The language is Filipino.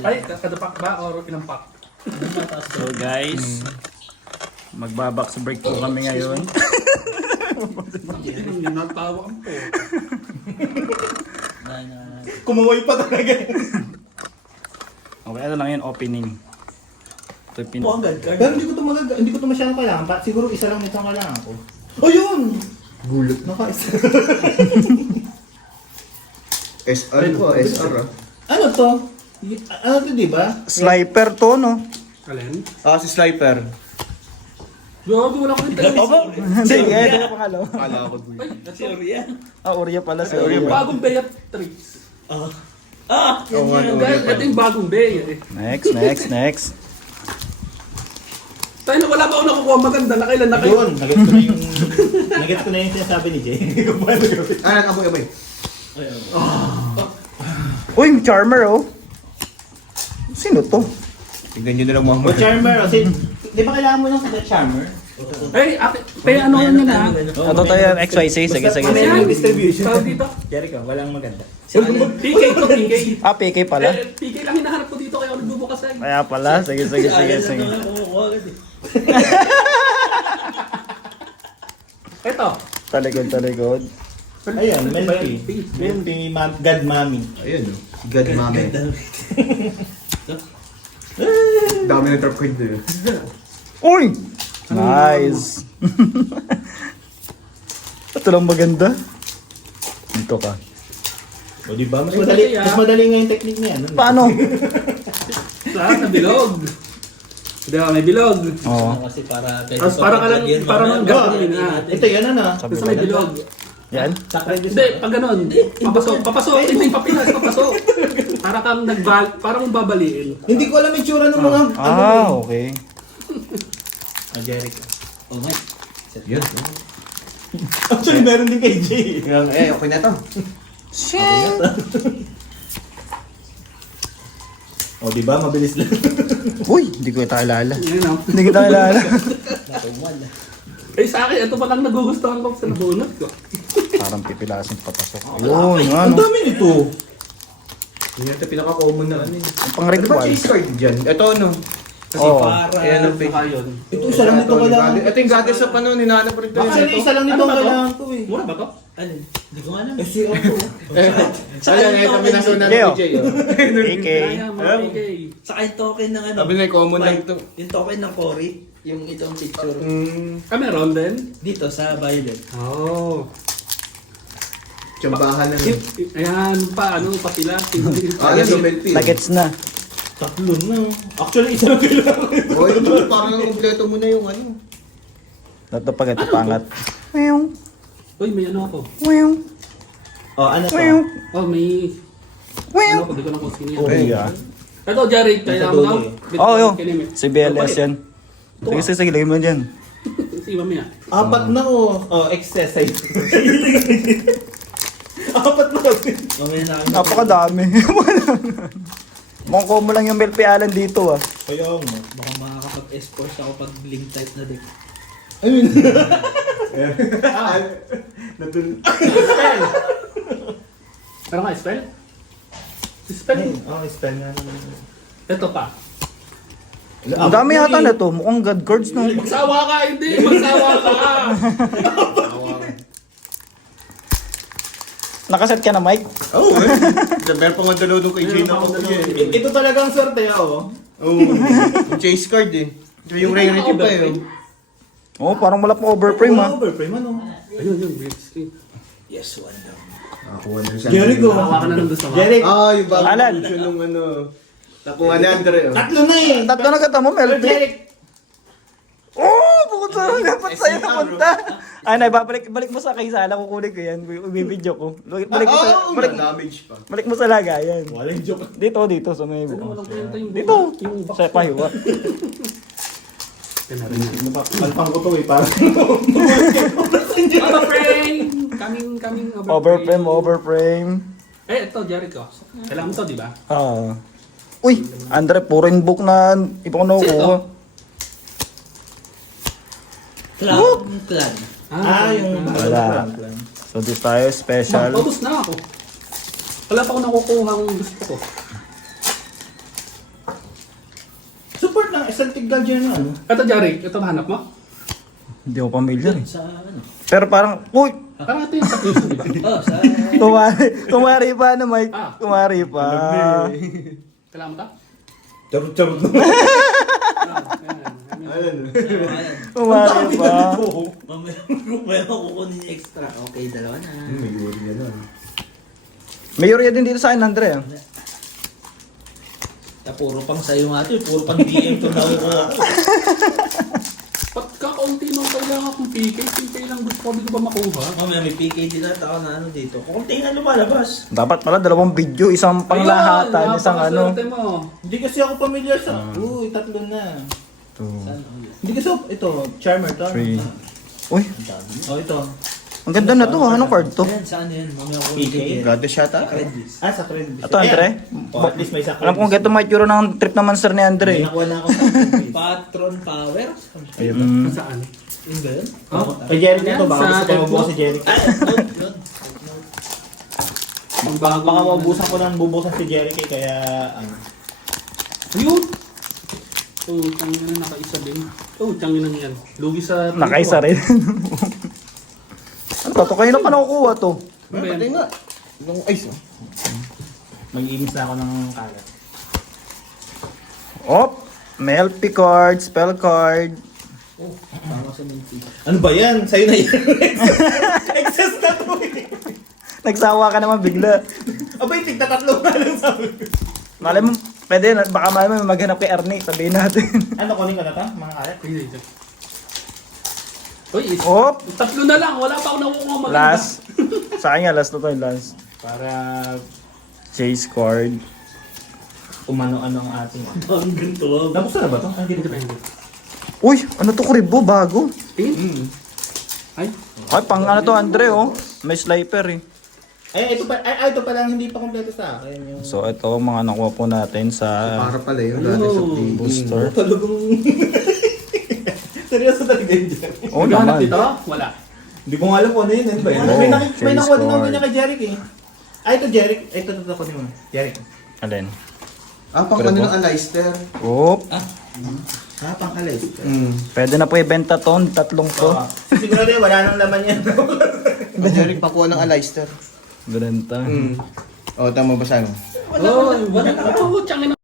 Ay, kadapak ba or ilang pack? So guys, magbabox break po kami ngayon. Hindi natawa po. Kumuhay pa talaga. Okay, ano lang yun, opening. Ito yung Oh, agad card. Pero hindi ko to masyadong kailangan. Siguro isa lang nitong kailangan ko. Oh, yun! Gulot. Naka-isa. SR po, SR ah. Ano to? Ano to, di ba? Sniper to, no? Alin? Ah, si Sniper. Gago, wala ko rin tayo. Hindi, kaya ito yung pangalawa. Kala ko dun. Ay, Si Oria. Ah, Oreo pala si Oreo Oreo. ba? bagong Beatrix. Ah, Oo nga, yan. Guys, ito yung bagong Bea eh. Next. Tayo na wala pa ako nakukuha maganda na kailan na kayo. Yun, nagets ko na yung sinasabi ni Jay. Hindi ko paano gawin. Ah, nag-amoy-amoy. Uy, may Charmer, oh. Sino to? Tignan nyo na lang mga O Charmer, di ba kailangan mo ng sa Charmer? Ay, pe ano yun na? Ano to yung XYZ? Sige. Ano yan? Distribution. Tawag dito? Jericho, walang maganda. PK to, PK. Ah, PK pala. PK lang hinahanap ko dito kaya ako nagbubukas na. Kaya pala, sige. Ito. Talikod. Ayan, Melty. Melty, God Mami. Ayun oh. God mami. Dami ng trap card doon. Uy! Nice! Ito lang maganda. Dito ka. O di ba? Mas madali nga yung technique niya. Ano? Paano? Sa bilog. Di ba, may bilog. Oo. Kasi para Tapos para ka lang, para mang gagawin na. Ito yan na. Tapos may bilog. Yan? Hindi, pag ganun, papasok, hindi papilas, papasok. Para kang para mong babaliin. Hindi ko alam yung tsura ng mga... Ah, okay. Jericho. Oh my. Yan. Actually, meron din kay Jay. Okay na to. O di ba? Mabilis lang. Uy, hindi ko ito alala. Yan o. Hindi ko ito alala. Eh sa akin, ito pa lang nagugustuhan ko sa nabunot ko. Parang pipilasin papasok. Ayun, ano. Ang dami nito. Yan ito pinaka-common na ano eh. Ang pang Ano ba ritual. chase card dyan? Ito ano? Kasi Oo. para Ayan ang Saka yun. Ito, isa lang nito kailangan. Ito yung goddess sa panon, hinahanap ko rin ito. Actually, isa lang nito Ano ba to? kailangan ko eh. Mura ba to? ano? Hindi ko alam. Eh, si Otto. Ayan, ito pinasunan ni Leo. Jay. oh. PK. Kaya mga PK. Saka yung token ng ano. Sabi na common lang ito. Yung token ng Cory. Yung itong picture. Ah, meron din? Dito sa Violet. Oo. Tsambahan ng... Ayan pa, ano, papila. Ah, yan yung Melty. Nuggets na. Tatlo na. Actually, isa lang kailangan. O, ito parang kompleto mo na yung ano. Ito pag ito pangat. Meow. Uy, may ano ako. Meow. O, ano to? Meow. Oh, may... Meow. Ano ko, di ko na kung sino Oh, yan. yeah. Ito, Jared, kaya mo dulo na. Oo, yun. Si BLS yan. Sige, lagay mo dyan. Si Mami ah. Apat na o. O, exercise. Apat na kami. Mamaya na ako. Napakadami. Mukhang mo lang yung Melpi Allen dito ah. Kaya mo. Baka makakapag-escort ako pag link type na deck. Ayun. Spell. Pero nga, spell? Spell. Oh, spell nga naman. Ito pa. Ang dami yata na to. Mukhang God cards no. Magsawa ka, hindi. Magsawa ka. Nakaset ka na, Mike? Oo, eh. Meron pa nga dalaw doon kay Jay na ako. Ito talaga ang swerte oh. Oo. Yung chase card eh. Ito yung rarity pa eh. Oo, parang wala pang overframe ah. Overframe ano? Ayun, yun. Great screen. Yes, one down. Nakakuha na siya. Jericho. Hawa ka na nung gusto mo. Jericho. Ah, yung bagong Alan. function nung ano. Nakuha na Andre. oh. Tatlo na eh. Tatlo na kata mo, Melpi. Jericho. Oo, bukod sa dapat sa'yo napunta. Ay, balik mo sa kay Sala, kukunin ko yan. Ibibidyo ko. Balik mo sa, Oo, damage pa. balik mo sa lagayan. Walang joke. Dito, sa may Walang kwenta yung Dito, yung box. sa pahiwa. Malpang ko to eh. Parang Overframe! Coming Overframe. Eh, ito, Jericho. Kailangan mo to, di ba? Ah. Uy, Andre, puro book na iba ko nakukuha. Clan. yung Wala. So, dito tayo, special. Mag-focus na ako. Wala pa ako nakukuha ang gusto ko. support ng Celtic Guardian na ano. Ito, Jari, ito hanap mo? Hindi ko pamilyar eh. Sa ano? Pero parang, uy! Parang ito yung sa puso, di ba? Oh, sa... Kumari pa na, Mike. Ah. Kumari pa. Kailangan mo ta? Charot-charot na. Ayan. Kumari pa. Mamaya kukunin yung extra. Okay, dalawa na. May guri yan ah. Mayorya din dito sa akin, Andre. ah. Puro pang sa'yo nga ito. Puro pang DM ito nakukuha ko. Pagkakaunti nung kailangan kong PK lang gusto ko, di ko ba makuha? Mamaya may PK din at ako na ano dito. Kukunti na lumalabas. Dapat pala dalawang video, isang panglahatan, isang ano. napakaswerte mo. Hindi kasi ako familiar sa... Uy, tatlo na. 2, Saan ako yun? Hindi kasi ako, ito, Charmer to. 3. Uy, Oh, ito. ang ganda na to. Anong card to? Ayan, saan yan? Mamaya kukunin PK. yung Goddess yata. credits. Ah, sa credit. Ito, Andre? Oh, at least may sa Alam kong ganito may tsura ng trip na monster ni Andre. May nakuha na ako sa credit. Patron Power? Mm. Saan? Yun ba yun? Kay Jeric ito, baka Sa gusto ko mabuo Xbox. si Jeric. Ay, yun. Ang bago. Baka mabubusan ko ng bubusan si Jeric kaya ano. Ayun! Oh, tangin na nakaisa din. Oh, tangin na yan. Lugi sa... Nakaisa rin. Ano to? Kayo na pa nakukuha to. Ano ba yan? Patay nga. Nung ice oh. Mag-iimis na ako ng kalat. Op! May LP card, spell card. Oh, tama sa minti. Ano ba yan? Sa'yo na yan. Excess na to eh. Nagsawa ka naman bigla. Abay, tigta tatlo nga lang sabi ko. Malay mo, pwede, baka malay mo maghanap kay Ernie, sabihin natin. Ano, kunin ko na to? Mga kalat? Ayun, ito. Uy, Op! tatlo na lang. Wala pa ako nakukuha maganda. Last. Sa akin nga, last na to yung last. Para Chase card. umano-ano ang ating. Ang ganito. Nabuksan na ba to? Hindi Hindi ko pa, hindi. Uy, ano to Kuribo? Bago. Ay, Ay, pang ano to Andre oh. May sliper eh. Ay, ito pa lang hindi pa kompleto sa akin. Yung... So ito mga nakuha po natin sa Para pala yun. Goddess of the booster. Talagang... Seryoso talaga yun dyan. Oh maghanap naman. dito? Wala. Hindi ko nga alam kung ano yun. Ano ba yun? Oh, may Chase nakuha din ako card. ganyan kay Jeric eh. Ay, ito Jeric. Ay, ito ko din mo. Jeric. Alin? Ah, pang Pero ano po? ng Aleister. Oop. Ah, pang alis. Pwede na po ibenta to. Tatlong to. Siguro rin, wala nang laman yan. Jeric pakuha ng Aleister. Benta. O, tama ba sa ano? Oh, wala na. Oh, tangin na.